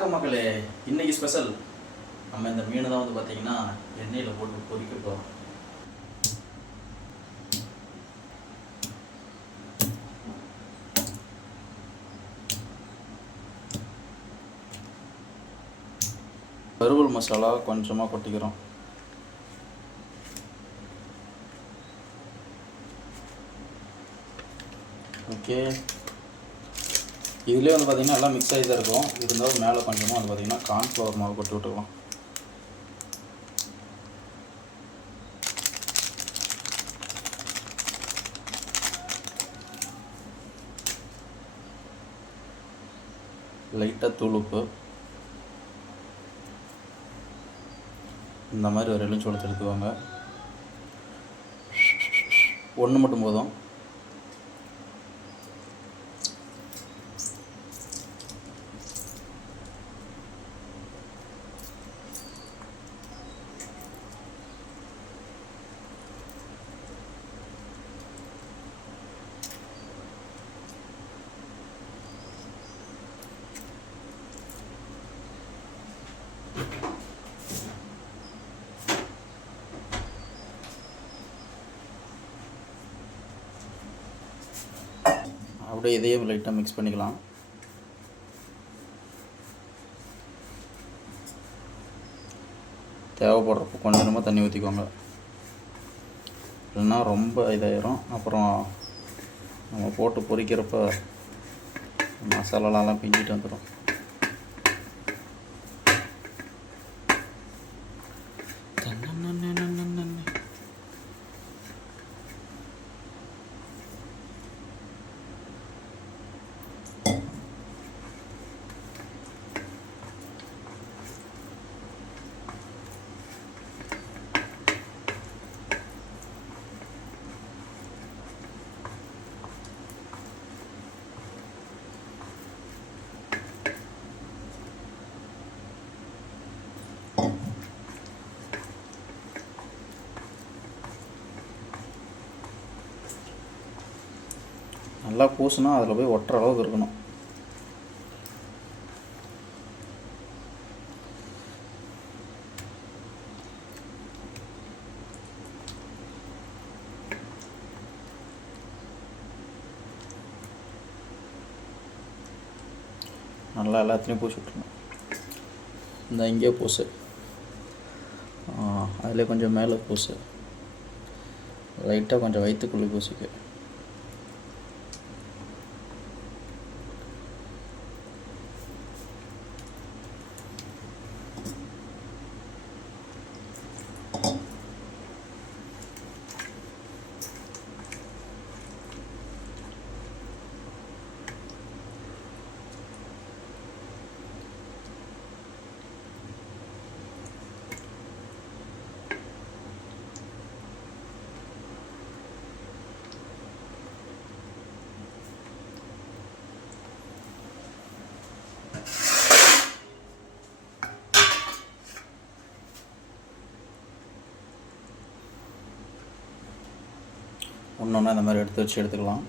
வணக்கம் மக்களே. இன்னைக்கு ஸ்பெஷல் நம்ம இந்த மீனை தான் வந்து பார்த்தீங்கன்னா எண்ணெயில் போட்டு பொரிக்க போகிறோம் வறுவல் மசாலா கொஞ்சமாக கொட்டிக்கிறோம். ஓகே இதுலேயே வந்து பார்த்திங்கன்னா எல்லாம் மிக்ஸ் ஆகி தான் இருக்கும். இருந்தாலும் மேலே கொஞ்சமாக வந்து பார்த்திங்கன்னா கார்ன்ஃப்ளவர் மாவு கொட்டி விட்டுக்கலாம் லைட்டாக தூள் உப்பு. இந்த மாதிரி ஒரு எலுமிச்சோளத்தை எடுத்துக்கோங்க. ஒன்று மட்டும் போதும். அப்படியே இதையே லைட்டாக மிக்ஸ் பண்ணிக்கலாம். தேவைப்படுறப்போ கொஞ்சம் கொஞ்சமாக தண்ணி ஊற்றிக்கோங்க இல்லைன்னா ரொம்ப இதாயிரும். அப்புறம் நம்ம போட்டு பொறிக்கிறப்ப மசாலாலாம் பிஞ்சிட்டு வந்துடும் நல்லா பூசுனா அதில் போய் ஒட்டுற அளவுக்கு இருக்கணும். நல்லா எல்லாத்துலேயும் பூசி விட்டுருணும் இந்த இங்கே பூசு. அதில் கொஞ்சம் மேலே பூசு. லைட்டாக கொஞ்சம் வயிற்றுக்குள்ளே பூசிக்கு. ஒன்று ஒன்றா இந்த மாதிரி எடுத்து வச்சு எடுத்துக்கலாம்.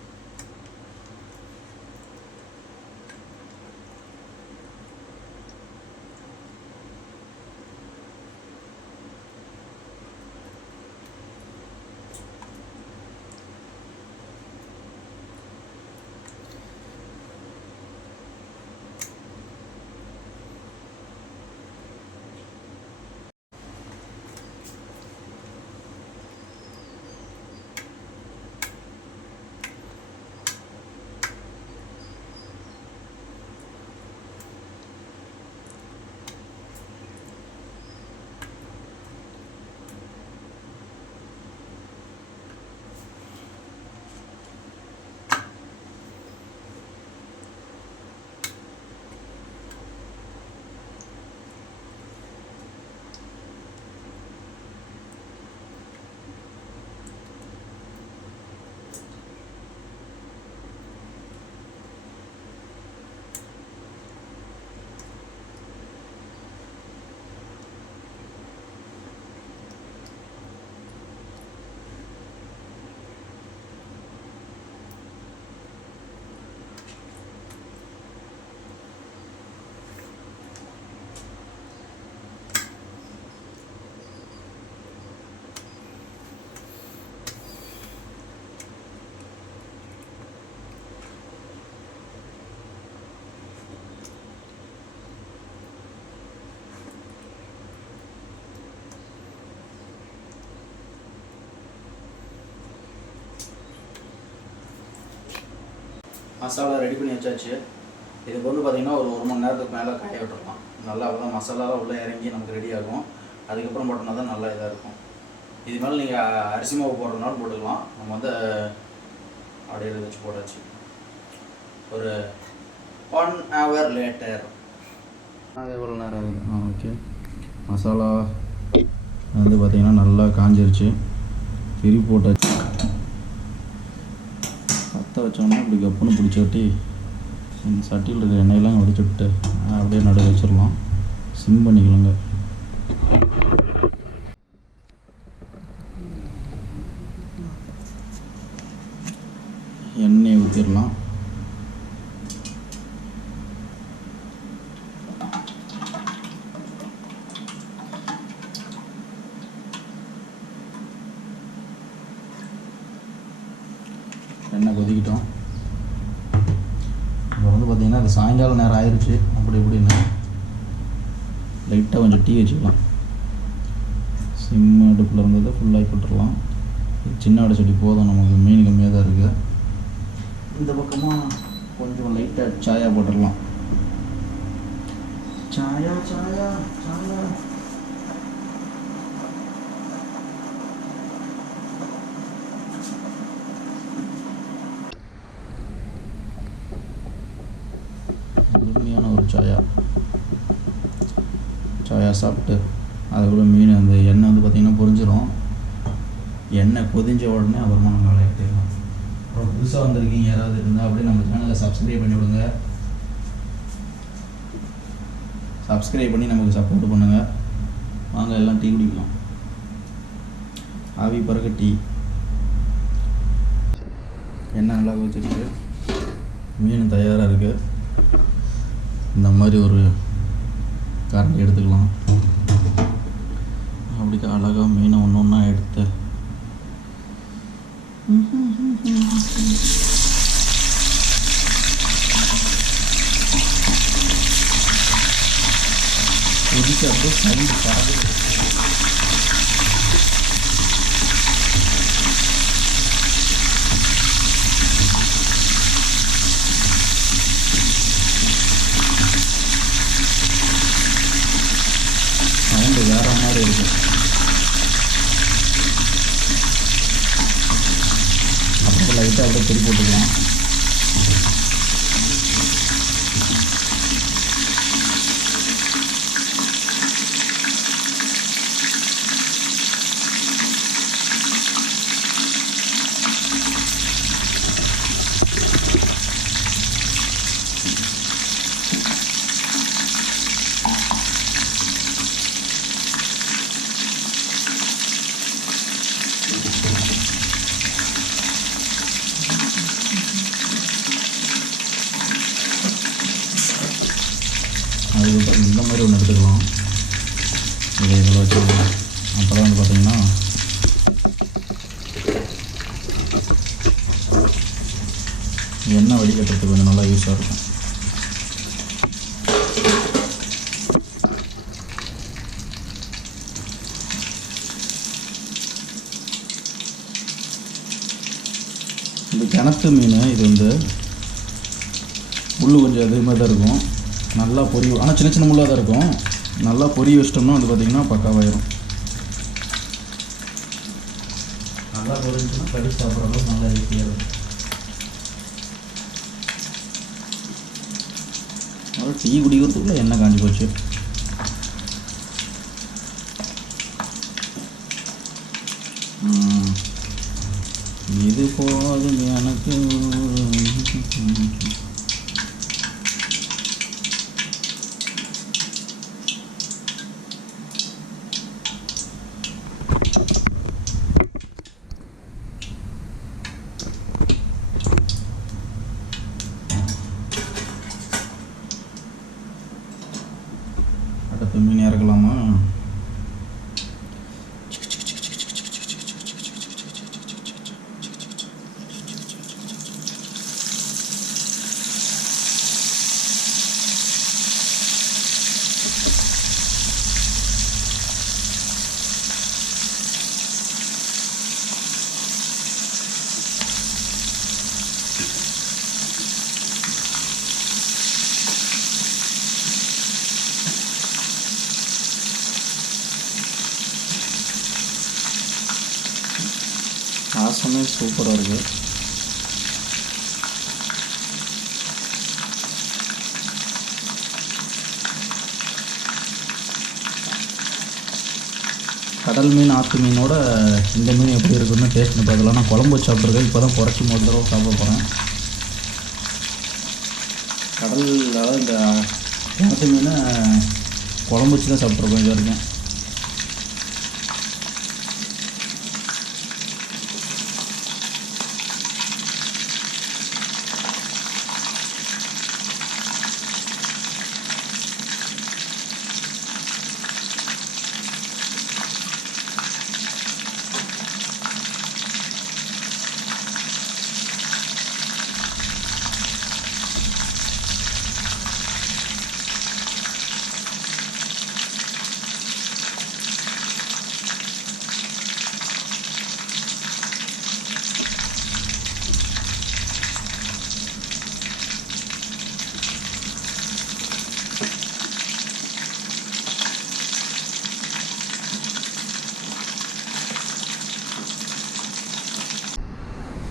மசாலா ரெடி பண்ணி வச்சாச்சு. இதுக்கு வந்து பார்த்திங்கன்னா ஒரு ஒரு மணி நேரத்துக்கு மேலே காய விட்டுருலாம் நல்லா அப்போ மசாலாலாம் உள்ளே இறங்கி நமக்கு ரெடி ஆகும். அதுக்கப்புறம் போட்டோம்னா தான் நல்லா இதாக இருக்கும். இது மேலே நீங்கள் அரிசி மாவு போடுறதுனாலும் போட்டுக்கலாம். நம்ம வந்து அப்படியே வச்சு போட்டாச்சு. ஒரு ஒன் ஹவர் லேட்டர் அது எவ்வளோ நேரம். ஆகுது ஆ ஓகே. மசாலா வந்து பார்த்திங்கன்னா நல்லா காஞ்சிருச்சு. திருப்பி போட்டாச்சு. பற்ற வச்சோம்னா இப்படி கப்புன்னு பிடிச்சி ஒட்டி இந்த சட்டியில் இருக்கிற எண்ணெயெல்லாம் வடிச்சு விட்டு அப்படியே நடுவு வச்சிடலாம். சிம் பண்ணிக்கலாங்க. எண்ணெயை ஊற்றிடலாம் எண்ணெய் கொதிக்கிட்டோம் இப்போ வந்து பார்த்திங்கன்னா அது சாயங்காலம் நேரம் ஆயிடுச்சு அப்படி இப்படின்னு லைட்டாக கொஞ்சம் டீ வச்சுக்கலாம். சிம் அடுப்பில் இருந்ததை ஃபுல்லாகி போட்டுடலாம் சின்ன அடைச்சடி போதும். நமக்கு மீன் கம்மியாக தான் இருக்குது இந்த பக்கமாக கொஞ்சம் லைட்டாக சாயா போட்டுடலாம் சாயா சாயா சாயா அருமையான ஒரு சாயா சாயா சாப்பிட்டு அதுக்குள்ள மீன் அந்த எண்ணெய் வந்து பார்த்திங்கன்னா பொரிஞ்சிடும் எண்ணெய் கொதிஞ்ச உடனே அப்புறமா நம்ம வேலை எடுத்துக்கலாம் அப்புறம் புதுசாக வந்திருக்கீங்க யாராவது இருந்தால் அப்படியே நம்ம சேனலை சப்ஸ்கிரைப் பண்ணி விடுங்க. சப்ஸ்கிரைப் பண்ணி நமக்கு சப்போர்ட் பண்ணுங்கள் வாங்க எல்லாம் டீ குடிக்கலாம். ஆவி பிறகு டீ. எண்ணெய் நல்லா வச்சுருக்கு மீன் தயாராக இருக்குது இந்த மாதிரி ஒரு கரண்ட் எடுத்துக்கலாம். அப்படி அழகாக மீனை ஒன்று ஒன்றா எடுத்து. கொதிக்க அப்படியே சரி பாடு சவுண்டு வேற மாதிரி இருக்கு அப்புறம் லைட்டாக அப்படியே திருப்பி போட்டுக்கலாம் அதுக்கப்புறம் இந்த மாதிரி ஒன்று எடுத்துக்கலாம். இதை இதில் வச்சுக்கலாம் அப்புறம் வந்து பார்த்திங்கன்னா எண்ணெய் வடிகட்டுறதுக்கு கொஞ்சம் நல்லா யூஸாக இருக்கும். இந்த கிணத்து மீன் இது வந்து முள் கொஞ்சம் அதிகமாக தான் இருக்கும். நல்லா பொரி ஆனால் சின்ன சின்ன முள்ளாக தான் இருக்கும். நல்லா பொரி வச்சிட்டோம்னா வந்து பார்த்திங்கன்னா பக்காவாயிரும். நல்லா பொரிஞ்சுன்னா கடிச்சு சாப்பிட்ற அளவுக்கு நல்லா ஈஸியாக முதல்ல டீ குடிக்கிறதுக்குள்ளே எண்ணெய் காஞ்சி போச்சு. இது போதும் எனக்கு. அடுத்து மீன் இறக்கலாமா வாசமே சூப்பராக இருக்குது கடல் மீன் ஆற்று மீனோட இந்த மீன் எப்படி இருக்குன்னு டேஸ்ட் பண்ணி நான் குழம்பு வச்சு சாப்பிட்ருக்கேன் இப்போ தான் குறைச்சி முதல் தடவை சாப்பிட போகிறேன் கடலில் இந்த ஆற்று மீனை குழம்பு வச்சு தான் சாப்பிட்ருக்கோம் இது வரைக்கும்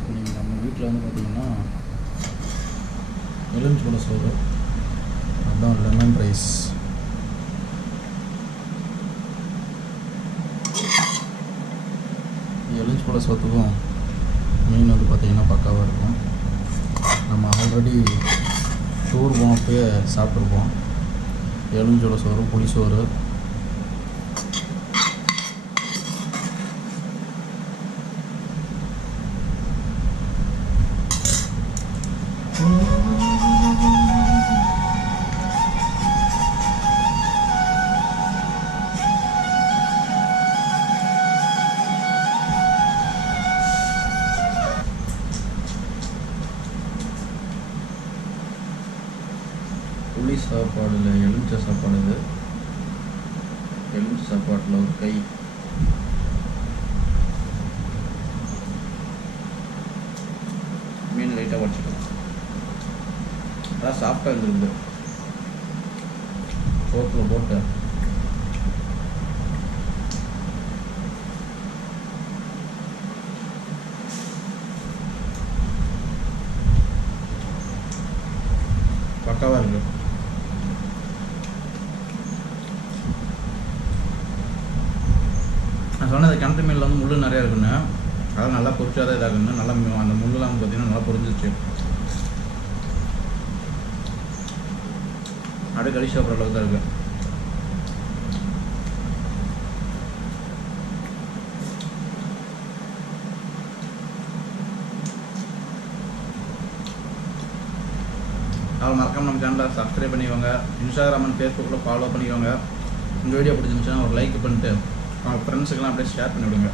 இன்னைக்கு நம்ம வீட்டில் வந்து பார்த்திங்கன்னா சோறு அதுதான் லெமன் ரைஸ் எலுமிச்சோட சோத்துக்கும் மீன் வந்து பார்த்திங்கன்னா பக்காவாக இருக்கும். நம்ம ஆல்ரெடி டூர் போனப்பயே சாப்பிட்ருப்போம் எலுமிச்சோட சோறு புளி சோறு புளி சாப்பாடில் எலுமிச்சை சாப்பாடு இது. எலுமிச்சை சாப்பாட்டில் ஒரு கை. மீன் லைட்டாக உடச்சிக்கலாம் அதான் சாப்பிட்டா இருந்திருக்கு. சோத்தில் போட்டு பக்காவாக இருக்கு நான் சொன்னது கிணத்து மீனில் வந்து முள் நிறையா இருக்குன்னு அதெல்லாம் நல்லா பொரிச்சாதான் இதாகுன்னு நல்லா அந்த முள்ளெல்லாம் பார்த்தீங்கன்னா நல்லா பொரிஞ்சிச்சு அப்படியே கழிச்சு சாப்பிட்ற அளவுக்கு தான் இருக்குது அவள் மறக்காம நம்ம சேனலை சப்ஸ்கிரைப் பண்ணிக்கோங்க. இன்ஸ்டாகிராம் அண்ட் ஃபேஸ்புக்கில் ஃபாலோ பண்ணிக்கோங்க. இந்த வீடியோ பிடிச்சிருந்துச்சுன்னா ஒரு லைக் பண்ணிட்டு அவங்க ஃப்ரெண்ட்ஸுக்கெல்லாம் அப்படியே ஷேர் பண்ணி விடுங்க